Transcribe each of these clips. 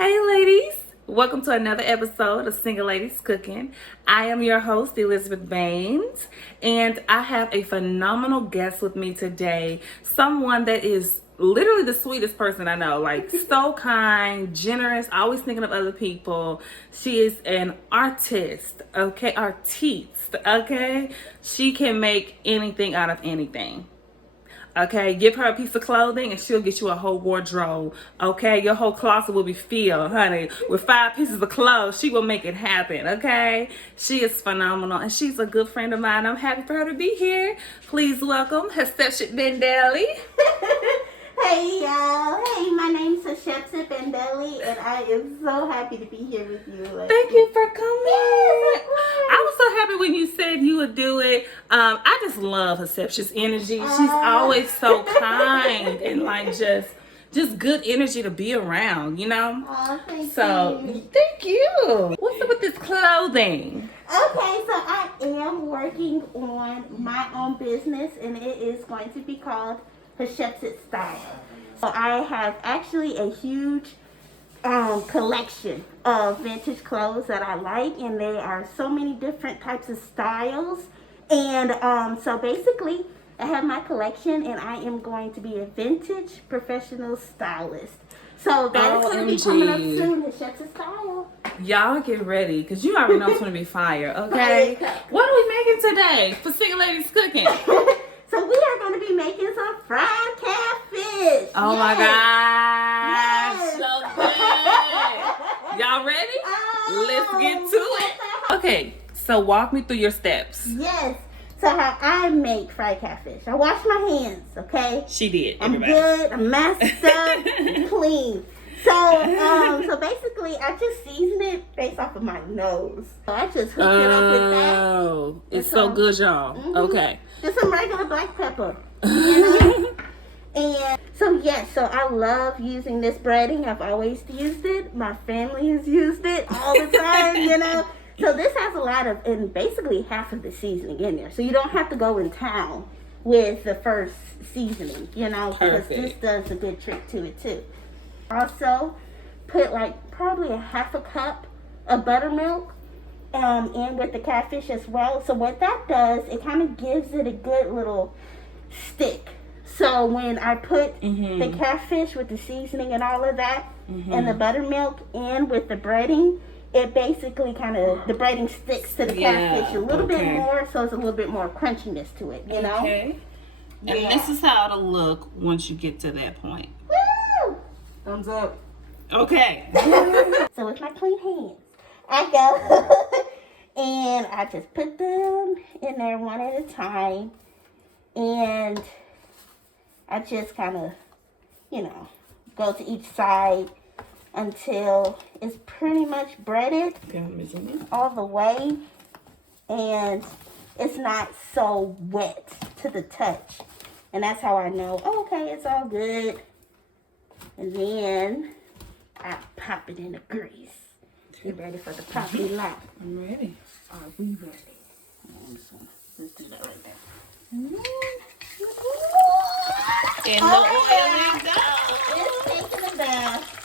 Hey ladies, welcome to another episode of Single Ladies Cooking. I am your host, Elizabeth Baines, and I have a phenomenal guest with me today. Someone that is literally the sweetest person I know, like so kind, generous, always thinking of other people. She is an artist, okay? She can make anything out of anything. Okay, give her a piece of clothing and she'll get you a whole wardrobe. Okay, your whole closet will be filled, honey, with 5 pieces of clothes. She will make it happen. Okay, she is phenomenal and she's a good friend of mine. I'm happy for her to be here. Please welcome Catfish Bendelli. Hey y'all, hey, my name's Catfish Bendelli and I am so happy to be here with you. Thank you for coming. Yes, I was so happy when you said you would do it. I just love Catfish's energy. She's always so kind and like just good energy to be around, you know? Oh, thank you. Thank you. What's up with this clothing? Okay, so I am working on my own business and it is going to be called Catfish Style. So I have actually a huge collection of vintage clothes that I like, and there are so many different types of styles. And so basically I have my collection and I am going to be a vintage professional stylist. So that is going to be coming up soon, the Catfish Style. Y'all get ready, because you already know it's going to be fire, okay? What are we making today for Single Ladies Cooking? So we are going to be making some fried catfish. Oh my gosh. Yes. So good. Y'all ready? Let's get to it. Okay, so walk me through your steps. Yes. So how I make fried catfish. I wash my hands, okay? She did. I'm good. I'm masked up, clean. So basically, I just season it based off of my nose. So I just hook it up with that. Oh, it's so good, y'all. Mm-hmm. Okay. Just some regular black pepper. You know? And so so I love using this breading. I've always used it. My family has used it all the time, you know. So this has a lot of, and basically half of the seasoning in there. So you don't have to go in town with the first seasoning, you know, because this does a good trick to it too. Also, put like probably a half a cup of buttermilk in with the catfish as well. So what that does, it kind of gives it a good little stick. So when I put the catfish with the seasoning and all of that, and the buttermilk in with the breading, it basically kind of, the breading sticks to the catfish a little bit more, so it's a little bit more crunchiness to it, you know? Okay. And this is how it'll look once you get to that point. Woo! Thumbs up. Okay. So with my clean hands, I go and I just put them in there one at a time, and I just kind of, you know, go to each side until it's pretty much breaded all the way and it's not so wet to the touch. And that's how I know, okay, it's all good. And then I pop it in the grease. You ready for the poppy lap? I'm ready. Are we ready? Let's do that right there. And the oil is done. It's taking a bath.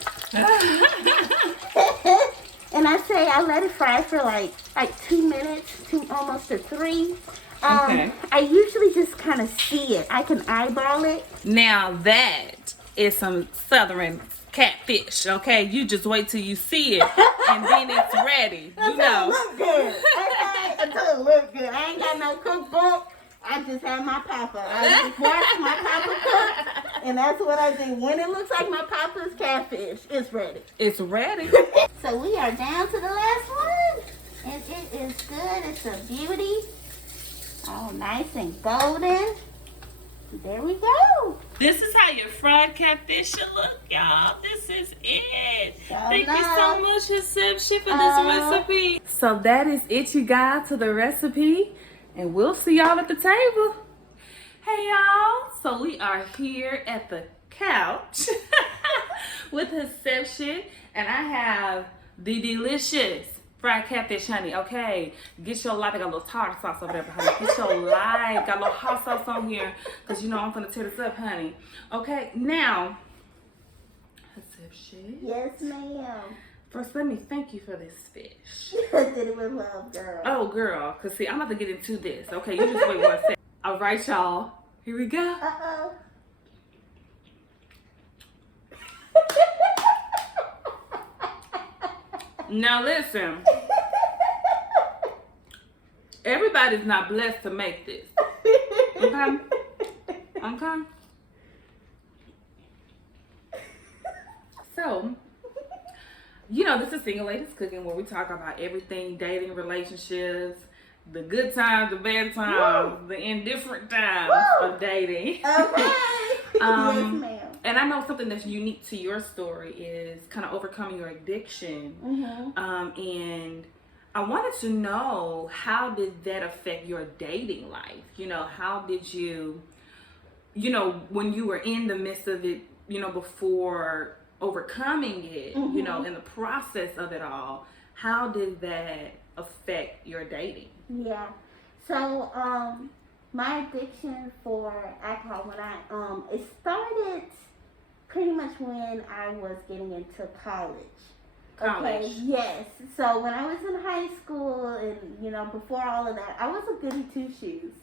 And I say I let it fry for like 2 minutes to almost to 3. I usually just kind of see it. I can eyeball it. Now that is some southern catfish, okay? You just wait till you see it and then it's ready. You know. It look good. Okay, until it look good. I ain't got no cookbook. I just have my papa. I just watch my papa cook, and that's what I do. When it looks like my papa's catfish, it's ready. It's ready. So we are down to the last one, and it is good. It's a beauty. Oh, nice and golden. There we go. This is how your fried catfish should look, y'all. This is it. Thank you so much, Catfish, for this recipe. So that is it, you guys, to the recipe. And we'll see y'all at the table. Hey, y'all. So we are here at the couch with Catfish. And I have the delicious fried catfish, honey. Okay, get your light. I got a little tartar sauce over there, honey. Get your light. Got a little hot sauce on here, because you know I'm gonna tear this up, honey. Okay, now, reception. Yes, ma'am. First, let me thank you for this fish. Did it with love, girl. Oh, girl. Because, see, I'm about to get into this. Okay, you just wait 1 second. All right, y'all. Here we go. Uh-oh. Now, listen. Everybody's not blessed to make this. Okay? Okay? So, this is Single Ladies Cooking, where we talk about everything, dating, relationships, the good times, the bad times, the indifferent times of dating. Okay. Yes, ma'am. And I know something that's unique to your story is kind of overcoming your addiction. Mm-hmm. And I wanted to know, how did that affect your dating life? How did you, when you were in the midst of it, before overcoming it, Mm-hmm. in the process of it all, how did that affect your dating? Yeah. So, my addiction for alcohol, it started pretty much when I was getting into college. Okay, yes. So when I was in high school and, before all of that, I was a goody two-shoes.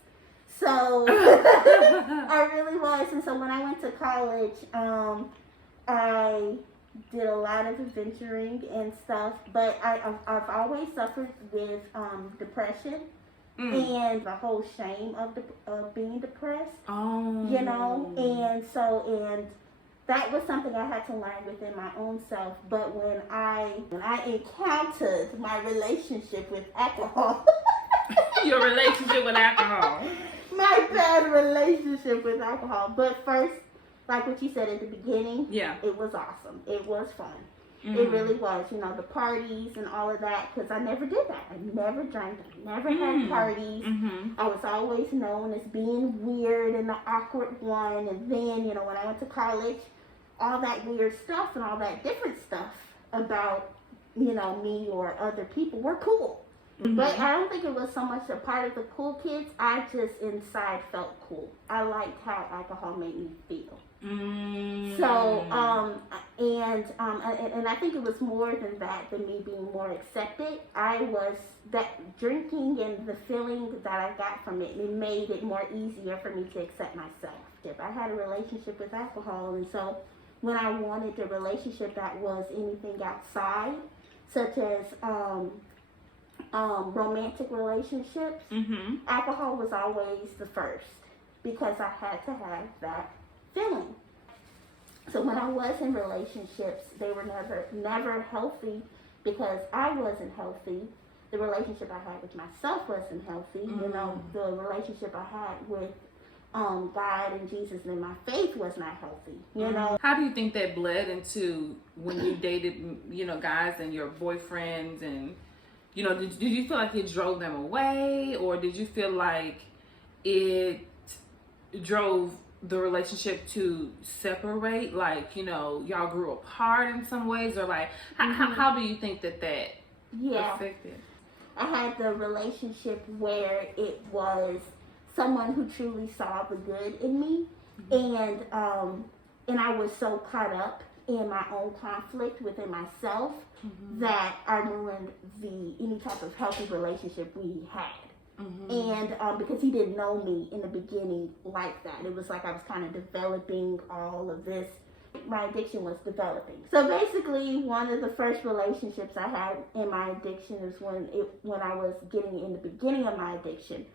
So I really was. And so when I went to college, I did a lot of adventuring and stuff, but I've always suffered with depression and the whole shame of being depressed. Oh. And that was something I had to learn within my own self. But when I encountered my relationship with alcohol, your relationship with alcohol, my bad relationship with alcohol. But first, like what you said at the beginning, it was awesome. It was fun. Mm-hmm. It really was. The parties and all of that, because I never did that. I never drank. I never had parties. Mm-hmm. I was always known as being weird and the awkward one. And then, when I went to college, all that weird stuff and all that different stuff about, me or other people were cool. Mm-hmm. But I don't think it was so much a part of the cool kids. I just inside felt cool. I liked how alcohol made me feel. So, and I think it was more than that, than me being more accepted. I was, that drinking and the feeling that I got from it made it more easier for me to accept myself. I had a relationship with alcohol, and so when I wanted a relationship that was anything outside, such as romantic relationships, alcohol was always the first, because I had to have that feeling. So when I was in relationships, they were never healthy, because I wasn't healthy. The relationship I had with myself wasn't healthy. The relationship I had with God and Jesus and my faith was not healthy. How do you think that bled into when you dated, guys and your boyfriends, and did you feel like it drove them away, or did you feel like it drove the relationship to separate, like, y'all grew apart in some ways, or like, how do you think that affected? I had the relationship where it was someone who truly saw the good in me, and I was so caught up in my own conflict within myself that I ruined any type of healthy relationship we had. And because he didn't know me in the beginning like that. It was like I was kind of developing all of this. My addiction was developing. So basically, one of the first relationships I had in my addiction is when I was getting in the beginning of my addiction.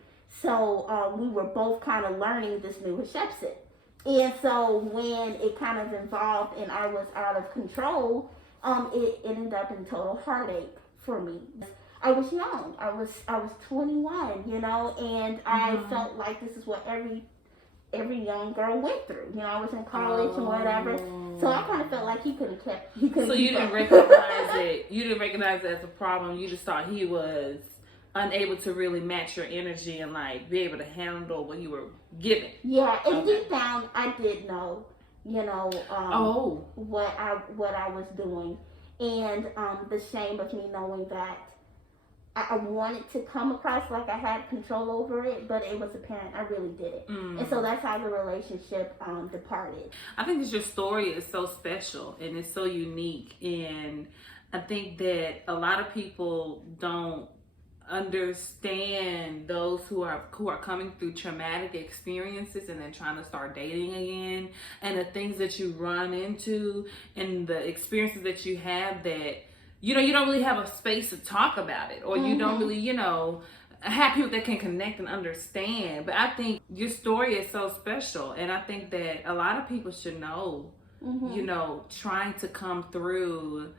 So we were both kind of learning this new reception. And so when it kind of involved and I was out of control, it ended up in total heartache for me. I was young. I was 21, and I felt like this is what every young girl went through. I was in college and whatever. So I kind of felt like he couldn't So you didn't recognize it. You didn't recognize it as a problem. You just thought he was unable to really match your energy and like be able to handle what you were given. Yeah, and deep down I did know, what I was doing, and the shame of me knowing that I wanted to come across like I had control over it, but it was apparent I really didn't. And so that's how the relationship departed. I think that your story is so special and it's so unique, and I think that a lot of people don't understand those who are coming through traumatic experiences and then trying to start dating again, and the things that you run into and the experiences that you have that you don't really have a space to talk about it, or you don't really have people that can connect and understand. But I think your story is so special, and I think that a lot of people should know, trying to come through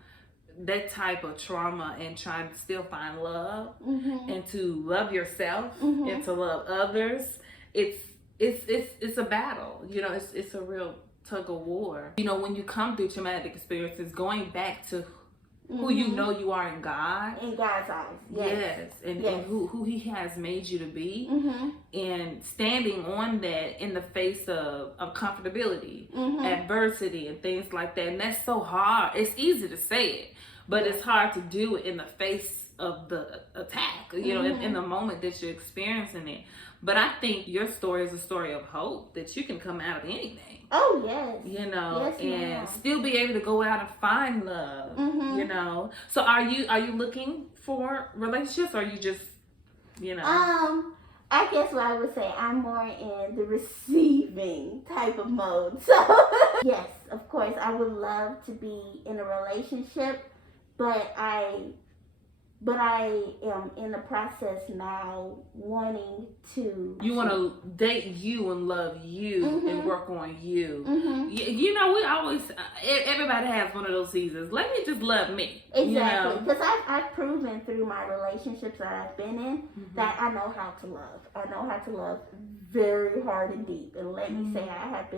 that type of trauma and trying to still find love and to love yourself and to love others. It's a battle. It's a real tug of war. When you come through traumatic experiences, going back to who you are in God. In God's eyes. Yes. And who He has made you to be. And standing on that in the face of comfortability, adversity, and things like that. And that's so hard. It's easy to say it, but it's hard to do it in the face of the attack, in the moment that you're experiencing it. But I think your story is a story of hope, that you can come out of anything. Oh, yes. Yes, and still be able to go out and find love, So are you looking for relationships, or are you just, I guess what I would say, I'm more in the receiving type of mode. So, yes, of course, I would love to be in a relationship, but I am in the process now wanting to... You want to date you and love you and work on you. We always... Everybody has one of those seasons. Let me just love me. Exactly. Because I've proven through my relationships that I've been in that I know how to love. I know how to love very hard and deep. And let me say, I have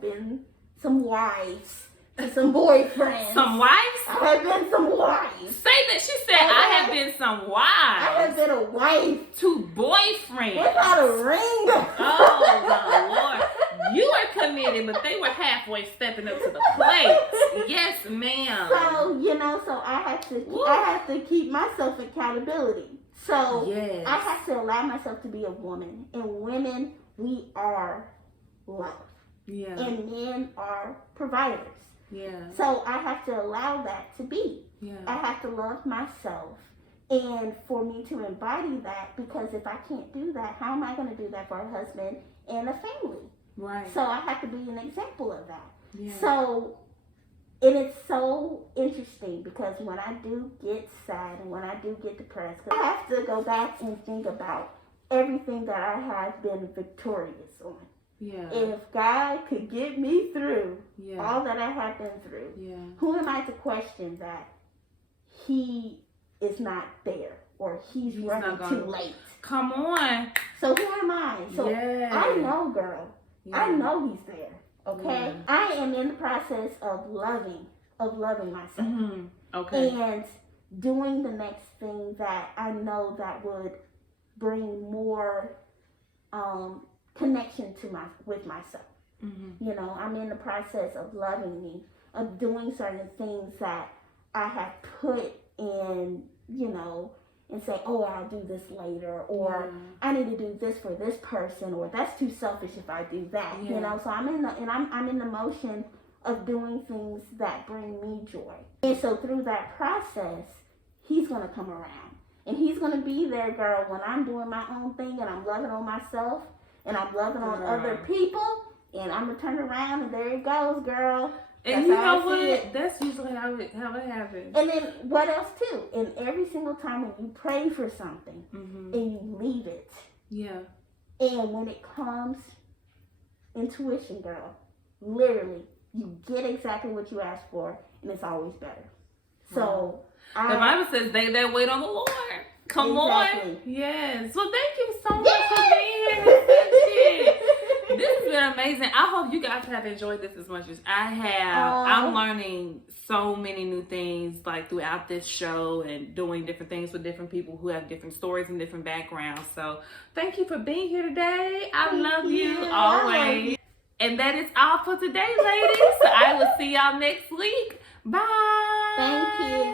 been some wives to some boyfriends. Some wives? I have been some wives. Say that. She said, I have been some wives. I have been a wife. To boyfriends. Without a ring. Oh, my Lord. You are committed, but they were halfway stepping up to the plate. Yes, ma'am. So, so I have to keep myself accountability. So, yes. I have to allow myself to be a woman. And women, we are love. Yeah. And men are providers. Yeah. So I have to allow that to be. Yeah. I have to love myself. And for me to embody that, because if I can't do that, how am I going to do that for a husband and a family? Right. So I have to be an example of that. Yeah. So, and it's so interesting because when I do get sad and when I do get depressed, I have to go back and think about everything that I have been victorious on. Yeah. If God could get me through all that I have been through, who am I to question that He is not there or he's running too late? Come on. So who am I? So I know, girl. I know He's there. Okay? I am in the process of loving myself. Okay. And doing the next thing that I know that would bring more connection with myself. I'm in the process of loving me, of doing certain things that I have put in, and say, oh, I'll do this later, or I need to do this for this person, or that's too selfish if I do that. So I'm in the motion of doing things that bring me joy. And so through that process, He's gonna come around, and He's gonna be there, girl, when I'm doing my own thing and I'm loving on myself. And I'm loving on other people, and I'm going to turn around, and there it goes, girl. And you know what? That's usually how it happens. And then what else, too? And every single time when you pray for something, and you leave it. Yeah. And when it comes, intuition, girl, literally, you get exactly what you asked for, and it's always better. So, the Bible says they that wait on the Lord. Come on. Yes. Well, thank you so much for being here. This has been amazing. I hope you guys have enjoyed this as much as I have. I'm learning so many new things throughout this show and doing different things with different people who have different stories and different backgrounds. So thank you for being here today. I love you always. And that is all for today, ladies. So I will see y'all next week. Bye. Thank you.